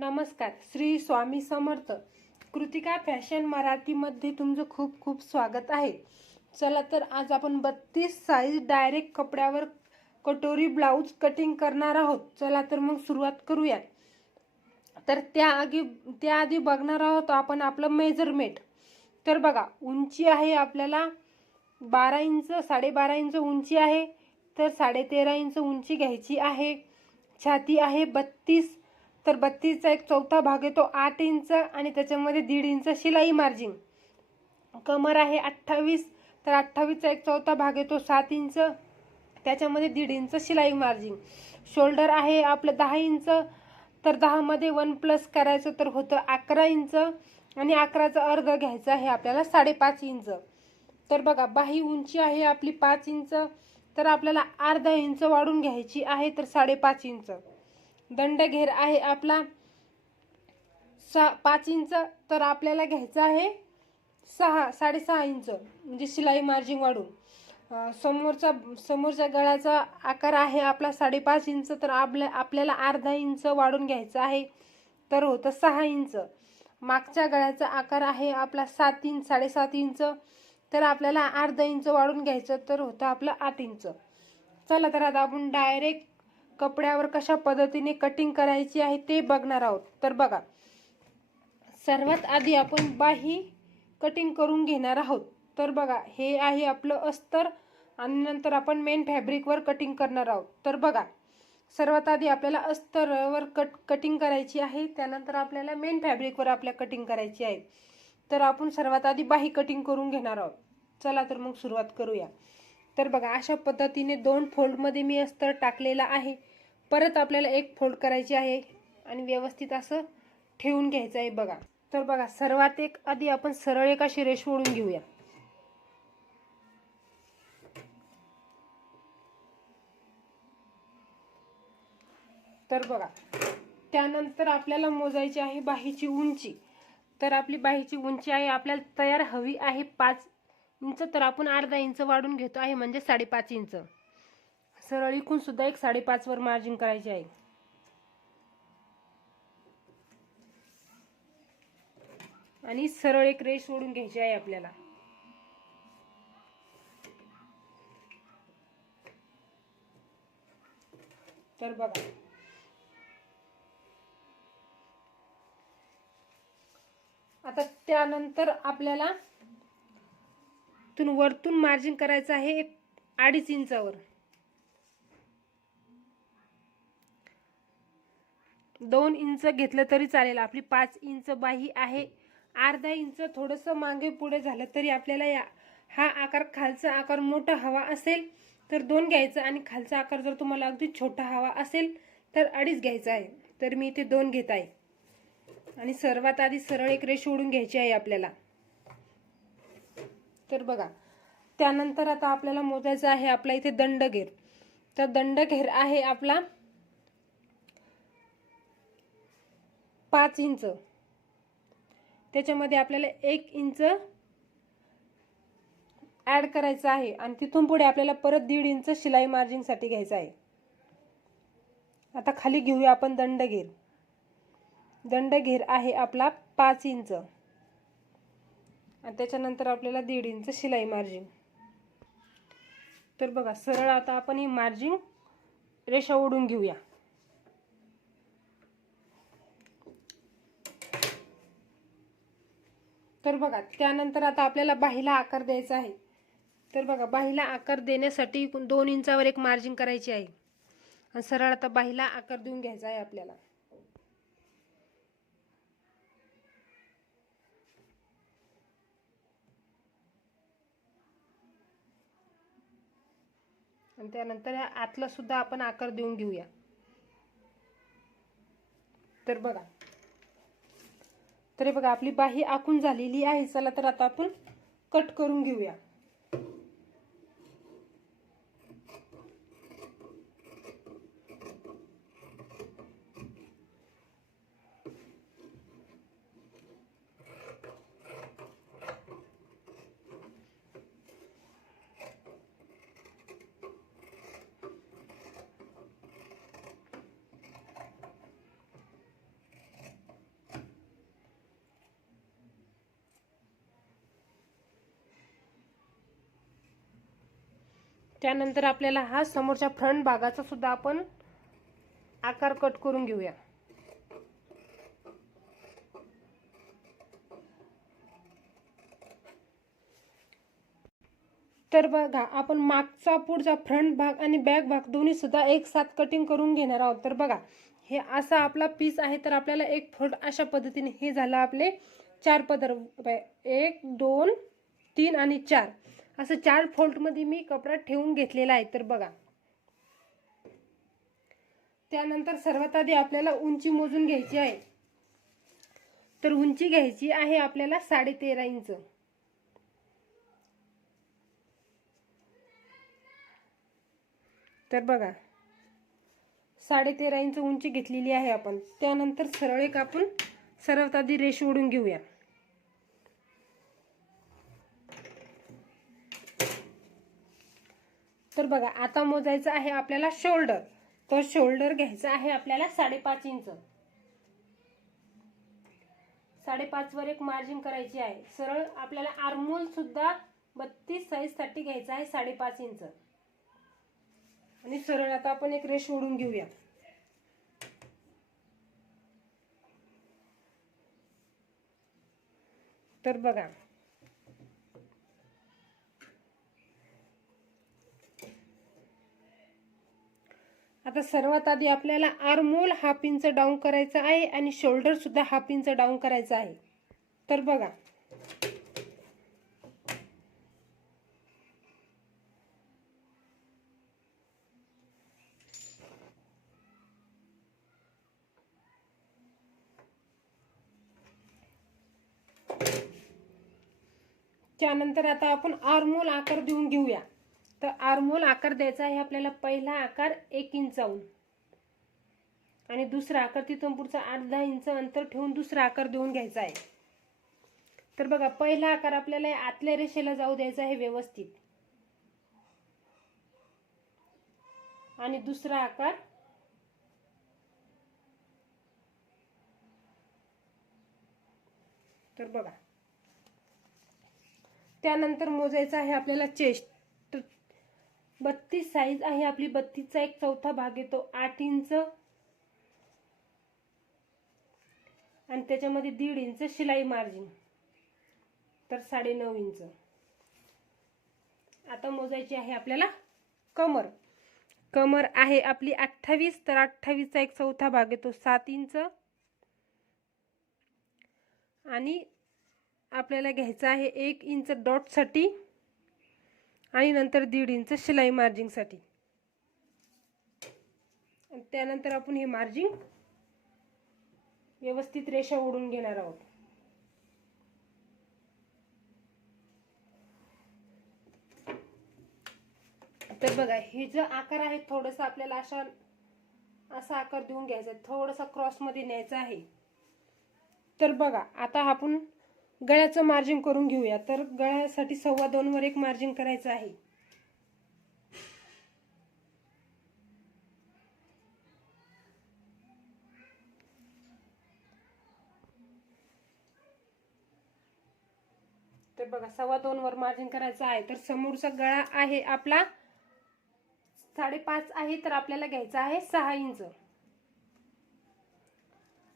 नमस्कार. श्री स्वामी समर्थ. कृतिका फॅशन मराठीमध्ये तुमचं खूप खूप स्वागत आहे. चला तर आज आपण बत्तीस साईज डायरेक्ट कपड्यावर कटोरी ब्लाऊज कटिंग करणार आहोत. चला तर मग सुरुवात करूया तर त्याआधी त्याआधी बघणार आहोत आपण आपलं मेजरमेंट तर बघा उंची आहे आपल्याला बारा इंच साडेबारा इंच उंची आहे. तर साडेतेरा इंच उंची घ्यायची आहे. छाती आहे बत्तीस. तर बत्तीसचा एक चौथा भाग येतो आठ इंच आणि त्याच्यामध्ये दीड इंच शिलाई मार्जिन. कमर आहे अठ्ठावीस तर अठ्ठावीसचा एक चौथा भाग येतो सात इंच त्याच्यामध्ये दीड इंच शिलाई मार्जिन. शोल्डर आहे आपलं दहा इंच तर दहामध्ये वन प्लस करायचं तर होतं अकरा इंच आणि अकराचा अर्ध घ्यायचा आहे आपल्याला साडेपाच इंच. तर बघा बाही उंची आहे आपली पाच इंच तर आपल्याला अर्धा इंच वाढून घ्यायची आहे तर साडेपाच इंच. दंडघेर आहे. आपला सहा पाच इंच तर आपल्याला घ्यायचं आहे सहा साडेसहा इंच म्हणजे शिलाई मार्जिन वाढून. समोरचा समोरच्या गळ्याचा आकार आहे आपला साडेपाच इंच तर आपल्या आपल्याला अर्धा इंच वाढून घ्यायचा आहे. तर होतं सहा इंच. मागच्या गळ्याचा आकार आहे आपला सात इंच साडेसात इंच तर आपल्याला अर्धा इंच वाढून घ्यायचं तर होतं आपलं आठ इंच. चला तर आता आपण डायरेक्ट कपड्यावर कशा पद्धतीने कटिंग करायची आहे ते बघणार आहोत. तर बघा सर्वात आधी आपण बाही कटिंग करून घेणार आहोत. तर बघा हे आहे आपलं अस्तर आणि नंतर आपण मेन फॅब्रिकवर कटिंग करणार आहोत. तर बघा सर्वात आधी आपल्याला अस्तरवर कट कटिंग करायची आहे त्यानंतर आपल्याला मेन फॅब्रिकवर आपल्या कटिंग करायची आहे. तर आपण सर्वात आधी बाही कटिंग करून घेणार आहोत. चला तर मग सुरुवात करूया. तर बघा अशा पद्धतीने दोन फोल्डमध्ये मी अस्तर टाकलेला आहे. परत आपल्याला एक फोल्ड करायची आहे आणि व्यवस्थित असं ठेवून घ्यायचं आहे बघा. तर बघा सर्वात एक आधी आपण सरळ एक अशी रेष ओढून घेऊया. तर बघा त्यानंतर आपल्याला मोजायची आहे बाहीची उंची. तर आपली बाहीची उंची आहे आपल्याला तयार हवी आहे पाच इंच तर आपण अर्धा इंच वाढून घेतो आहे म्हणजे साडेपाच इंच. सरळ इकून सुद्धा एक साडेपाच वर मार्जिन करायची आहे. आणि सरळ एक रेष ओढून घ्यायची आहे आपल्याला. तर बघा. आता त्यानंतर आपल्याला तून वरतून मार्जिन करायचं आहे एक अडीच इंचावर. दोन इंच घेतलं तरी चालेल. आपली पाच इंच बाही आहे. अर्धा इंच थोडंसं मागे पुढे झालं तरी आपल्याला या हा आकार खालचा आकार मोठा हवा असेल तर दोन घ्यायचा आणि खालचा आकार जर तुम्हाला अगदी छोटा हवा असेल तर अडीच घ्यायचा आहे. तर मी इथे दोन घेत आहे. आणि सर्वात आधी सरळ एक रेष ओढून घ्यायची आहे आपल्याला. तर बघा त्यानंतर आता आपल्याला मोजायचं आहे आपला इथे दंडघेर. तर दंडघेर आहे आपला पाच इंच. त्याच्यामध्ये आपल्याला एक इंच ॲड करायचं आहे आणि तिथून पुढे आपल्याला परत दीड इंच शिलाई मार्जिनसाठी घ्यायचं आहे. आता खाली घेऊया आपण दंडघेर. दंडघेर आहे आपला पाच इंच. आणि त्याच्यानंतर आपल्याला दीड इंच शिलाई मार्जिन तर बघा सरळ आता आपण ही मार्जिन रेषा ओढून घेऊया. तर बघा त्यानंतर आता आपल्याला बाहीला आकार द्यायचा आहे. तर बघा बाहीला आकार देण्यासाठी दोन इंचावर एक मार्जिन करायची आहे. आणि सरळ आता बाहीला आकार देऊन घ्यायचा आहे आपल्याला. आणि त्यानंतर ह्या आतला सुद्धा आपण आकार देऊन घेऊया. तर बघा तरी बघा आपली बाही आखून झालेली आहे. चला तर आता आपण कट करून घेऊया. त्यानंतर आपल्याला हा समोरच्या फ्रंट भागाचा सुद्धा आपण आकार कट करून घेऊया. तर बघा आपण मागचा पुढचा फ्रंट भाग आणि बॅक भाग दोन्ही सुद्धा एक साथ कटिंग करून घेणार आहोत. तर बघा हे असा आपला पीस आहे तर आपल्याला एक फोल्ड अशा पद्धतीने हे झालं आपले चार पदर. एक दोन तीन आणि चार. असं चार फोल्टमध्ये मी कपडा ठेवून घेतलेला आहे तर बघा. त्यानंतर सर्वात आधी आपल्याला उंची मोजून घ्यायची आहे. तर उंची घ्यायची आहे आपल्याला साडे तेरा इंच. तर बघा साडे तेरा इंच उंची घेतलेली आहे आपण. त्यानंतर सरळ एक आपण सर्वात आधी रेष ओढून घेऊया. तर बघा आता मोजायचं आहे आपल्याला शोल्डर तो शोल्डर घ्यायचा आहे आपल्याला साडेपाच इंच. साडेपाच वर एक मार्जिन करायची आहे. सरळ आपल्याला आर्मोल सुद्धा बत्तीस साईजसाठी घ्यायचा आहे साडेपाच इंच. आणि सरळ आता आपण एक रेश ओढून घेऊया. तर बघा आता सर्वात आधी आपल्याला आरमोल हाफ इंच डाऊन करायचं आहे आणि शोल्डर सुद्धा हाफ इंच डाऊन करायचं आहे. तर बघा. त्यानंतर आता आपण आरमोल आकार देऊन घेऊया. तर आरमोल आकार द्यायचा आहे आपल्याला पहिला आकार एक इंचाहून आणि दुसरा आकार तिथून पुढचा आठ दहा इंच अंतर ठेवून दुसरा आकार देऊन घ्यायचा आहे. तर बघा पहिला आकार आपल्याला आतल्या रेषेला जाऊ द्यायचा आहे व्यवस्थित. आणि दुसरा आकार तर बघा. त्यानंतर मोजायचा आहे आपल्याला चेस्ट. बत्तीस साईज आहे. आपली बत्तीसचा एक चौथा भाग येतो आठ इंच आणि त्याच्यामध्ये दीड इंच शिलाई मार्जिन तर साडे नऊ इंच आता मोजायची आहे आपल्याला कमर. कमर आहे आपली अठ्ठावीस तर अठ्ठावीसचा एक चौथा भाग येतो सात इंच आणि आपल्याला घ्यायचं आहे एक इंच डॉटसाठी आणि नंतर दीड इंच शिलाई मार्जिंगसाठी त्यानंतर आपण हे मार्जिंग व्यवस्थित रेषा ओढून घेणार आहोत. तर बघा हे जो आकार आहे थोडंसं आपल्याला अशा असा आकार देऊन घ्यायचा आहे. थोडासा क्रॉसमध्ये न्यायचा आहे. तर बघा आता आपण गळ्याचं मार्जिन करून घेऊया. तर गळ्यासाठी सव्वा दोनवर एक मार्जिन करायचं आहे. तर बघा सव्वा दोनवर मार्जिन करायचं आहे. तर समोरचा गळा आहे आपला साडेपाच आहे तर आपल्याला घ्यायचा आहे सहा इंच.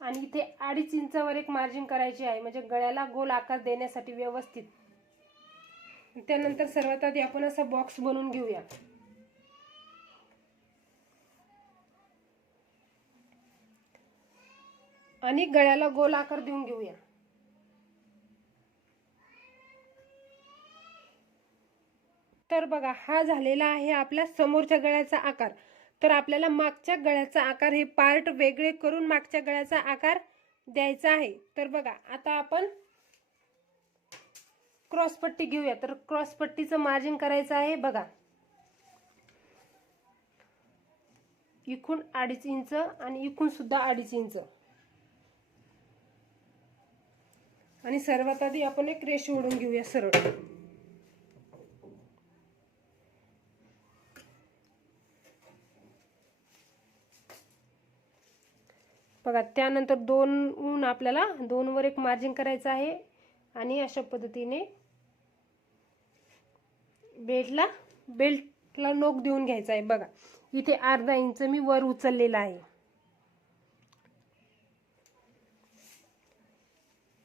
आणि इथे अडीच इंचावर एक मार्जिन करायची आहे. म्हणजे गळ्याला गोल आकार देण्यासाठी व्यवस्थित. त्यानंतर सर्वात आधी आपण असा बॉक्स बनवून घेऊया. आणि गळ्याला गोल आकार देऊन घेऊया. तर बघा हा झालेला आहे आपल्या समोरच्या गळ्याचा आकार. तर आपल्याला मागच्या गळ्याचा आकार हे पार्ट वेगळे करून मागच्या गळ्याचा आकार द्यायचा आहे. तर बघा आता आपण क्रॉसपट्टी घेऊया. तर क्रॉसपट्टीचं मार्जिन करायचं आहे बघा. इकून अडीच इंच आणि इकून सुद्धा अडीच इंच. आणि सर्वात आधी आपण एक रेष ओढून घेऊया सरळ. बघा त्यानंतर दोन ऊन आपल्याला दोनवर एक मार्जिन करायचं आहे. आणि अशा पद्धतीने बेल्टला बेल्टला नोक देऊन घ्यायचा आहे. बघा इथे अर्धा इंच मी वर उचललेला आहे.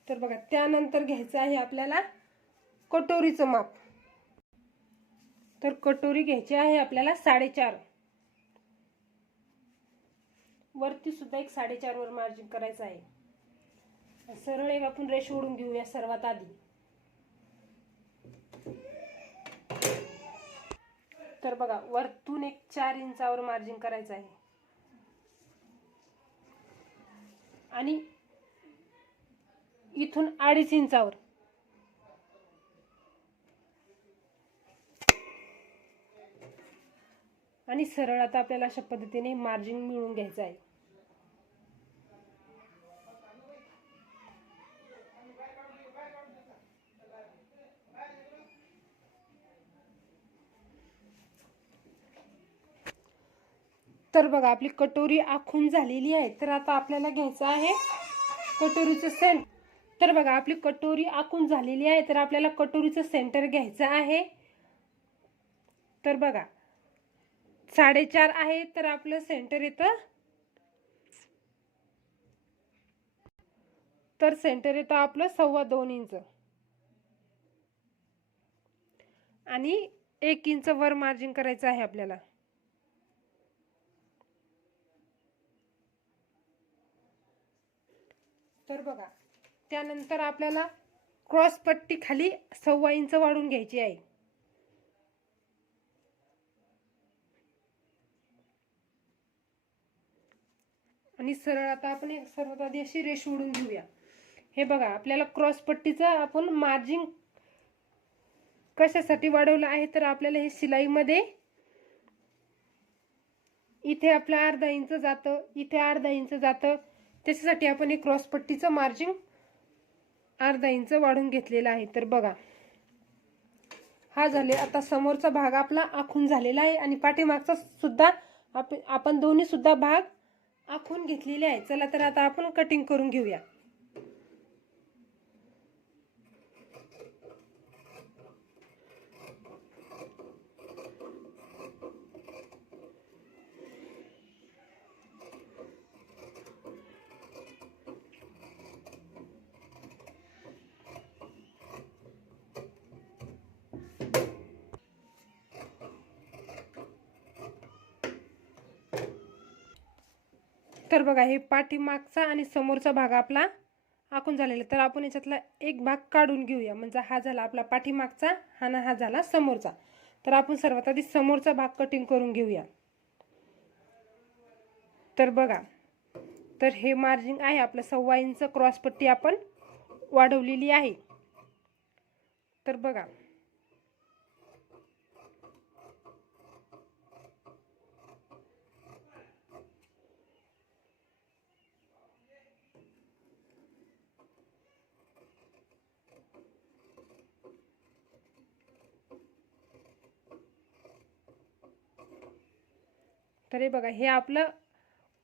तर बघा त्यानंतर घ्यायचं आहे आपल्याला कटोरीचं माप. तर कटोरी घ्यायची आहे आपल्याला साडेचार. वरती सुद्धा एक साडेचार वर मार्जिन करायचं आहे. सरळ एक आपण रेश ओढून घेऊया सर्वात आधी. तर बघा वरतून एक चार इंचावर मार्जिन करायचं आहे. आणि इथून अडीच इंचावर. आणि सरळ आता आपल्याला अशा पद्धतीने मार्जिन मिळून घ्यायचं आहे. तर बघा आपली कटोरी आखून झालेली आहे. तर आता आपल्याला घ्यायचं आहे कटोरीचं सेंट तर बघा आपली कटोरी आखून झालेली आहे. तर आपल्याला कटोरीचं सेंटर घ्यायचं आहे. तर बघा साडेचार आहे तर आपलं सेंटर येतं तर सेंटर येतं आपलं सव्वा दोन इंच आणि एक इंच वर मार्जिन करायचं आहे आपल्याला. तर बघा त्यानंतर आपल्याला क्रॉस पट्टी खाली सव्वा इंच वाढून घ्यायची आहे. आणि सरळ आता आपण एक सर्वात आधी अशी रेष ओढून घेऊया. हे बघा आपल्याला क्रॉस पट्टीचा आपण मार्जिन कशासाठी वाढवलं आहे? तर आपल्याला हे शिलाईमध्ये इथे आपलं अर्धा इंच जातं इथे अर्धा इंच जातं. त्याच्यासाठी आपण हे क्रॉस पट्टीचं मार्जिन अर्धा इंच वाढून घेतलेलं आहे. तर बघा हा झाले आता समोरचा भाग आपला आखून झालेला आहे आणि पाठीमागचा सुद्धा आप आपण दोन्ही सुद्धा भाग आखून घेतलेली आहे. चला तर आता आपण कटिंग करून घेऊया. तर बघा हे पाठीमागचा आणि समोरचा भाग आपला आखून झालेला तर आपण याच्यातला एक भाग काढून घेऊया. म्हणजे हा झाला आपला पाठीमागचा हा ना हा झाला समोरचा. तर आपण सर्वात आधी समोरचा भाग कटिंग करून घेऊया. तर बघा तर हे मार्जिन आहे आपलं. सव्वा इंच क्रॉसपट्टी आपण वाढवलेली आहे. तर बघा तर हे बघा हे आपलं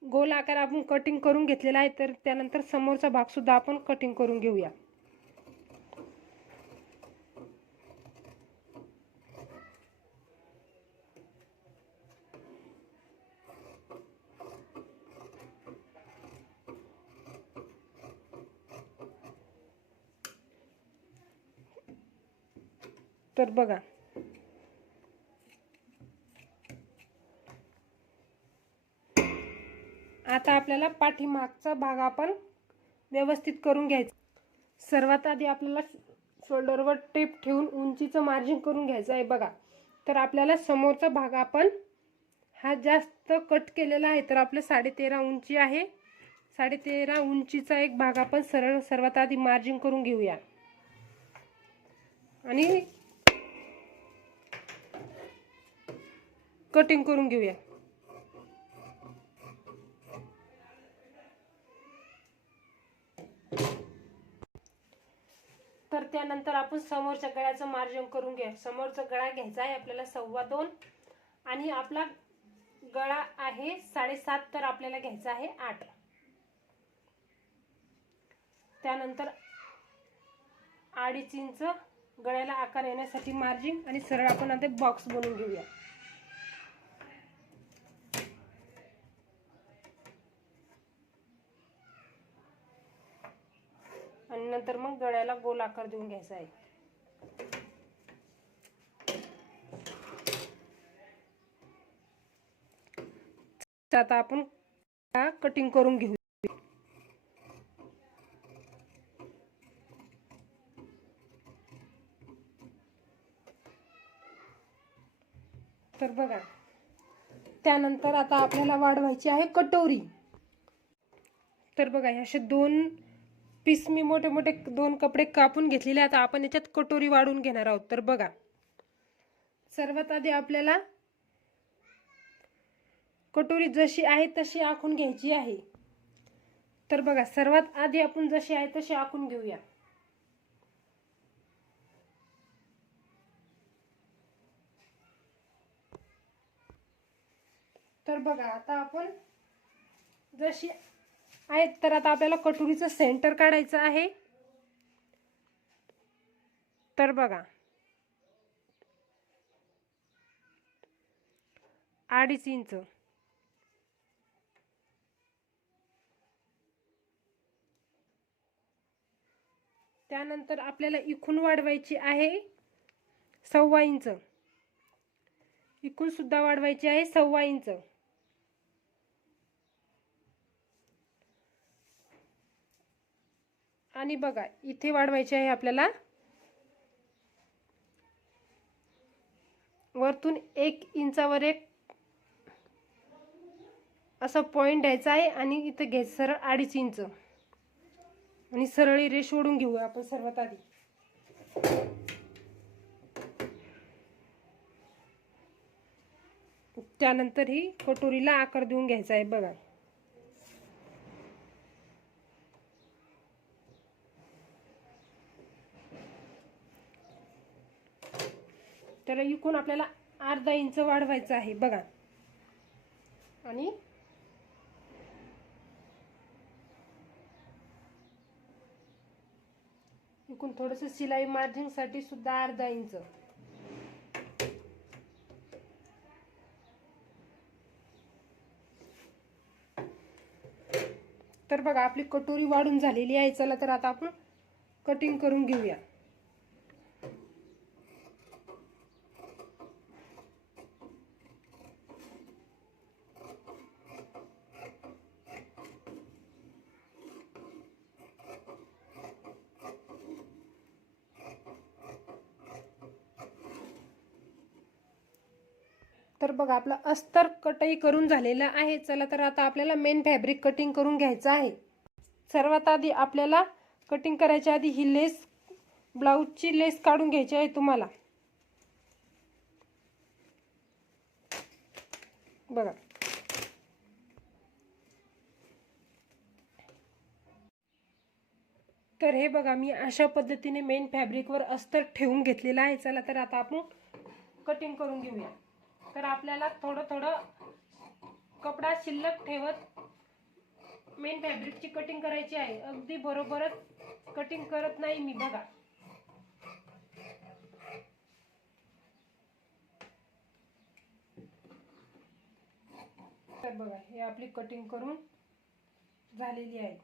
गोल आकार आपण कटिंग करून घेतलेला आहे तर त्यानंतर समोरचा भाग सुद्धा आपण कटिंग करून घेऊया. तर बघा आता आपल्याला पाठीमागचा भाग आपण व्यवस्थित करून घ्यायचा. सर्वात आधी आपल्याला शोल्डरवर टेप ठेवून उंचीचं मार्जिन करून घ्यायचं आहे बघा. तर आपल्याला समोरचा भाग आपण हा जास्त कट केलेला आहे तर आपलं साडेतेरा उंची आहे. साडेतेरा उंचीचा एक भाग आपण सरळ सर्वात आधी मार्जिन करून घेऊया. आणि कटिंग करून घेऊया. तर त्यानंतर आपण समोरच्या गळ्याचं मार्जन करून घ्या समोरचा गळा घ्यायचा आहे आपल्याला सव्वा दोन. आणि आपला गळा आहे साडेसात तर आपल्याला घ्यायचा आहे आठ. त्यानंतर अडीच इंच गळ्याला आकार येण्यासाठी मार्जिन आणि सरळ आपण आता बॉक्स बनवून घेऊया. आणि नंतर मग गळ्याला गोल आकार देऊन घ्यायचा आहे. आता आपण कटिंग करून घेऊ. तर बघा त्यानंतर आता आपल्याला वाढवायची आहे कटोरी. तर बघा ह्या असे दोन पीस मी मोठे मोठे दोन कपडे कापून घेतलेले आता आपण याच्यात कटोरी वाढून घेणार आहोत. तर बघा सर्वात आधी आपल्याला कटोरी जशी आहे तशी आखून घ्यायची आहे. तर बघा सर्वात आधी आपण जशी आहे तशी आखून घेऊया. तर बघा आता आपण जशी आहेत. तर आता आपल्याला कटोरीचं सेंटर काढायचं आहे. तर बघा. अडीच इंच. त्यानंतर आपल्याला इकून वाढवायची आहे सव्वा इंच. इकून सुद्धा वाढवायची आहे सव्वा इंच. आणि बघा इथे वाढवायचे आहे आपल्याला. वरतून एक इंचावर एक असा पॉईंट द्यायचा आहे आणि इथं घ्यायचं सरळ अडीच इंच. आणि सरळी रेष ओढून घेऊया आपण सर्वात आधी. त्यानंतर ही कटोरीला आकार देऊन घ्यायचा आहे बघा. त्याला इकून आपल्याला अर्धा इंच वाढवायचं आहे बघा. आणि इकून थोडस शिलाई मार्जिनसाठी सुद्धा अर्धा इंच. तर बघा आपली कटोरी वाढून झालेली आहे. चला तर आता आपण कटिंग करून घेऊया. तर बघा आपलं अस्तर कटई करून झालेलं आहे. चला तर आता आपल्याला मेन फॅब्रिक कटिंग करून घ्यायचं आहे. सर्वात आधी आपल्याला कटिंग करायच्या आधी ही लेस ब्लाऊजची लेस काढून घ्यायची आहे तुम्हाला. बघा. तर हे बघा मी अशा पद्धतीने मेन फॅब्रिकवर अस्तर ठेवून घेतलेलं आहे. चला तर आता आपण कटिंग करून घेऊया. तर आपल्याला थोडं थोडं कपडा शिल्लक ठेवत मेन फॅब्रिकची कटिंग करायची आहे. अगदी बरोबरच कटिंग करत नाही मी बघा. तर बघा हे आपली कटिंग करून झालेली आहे.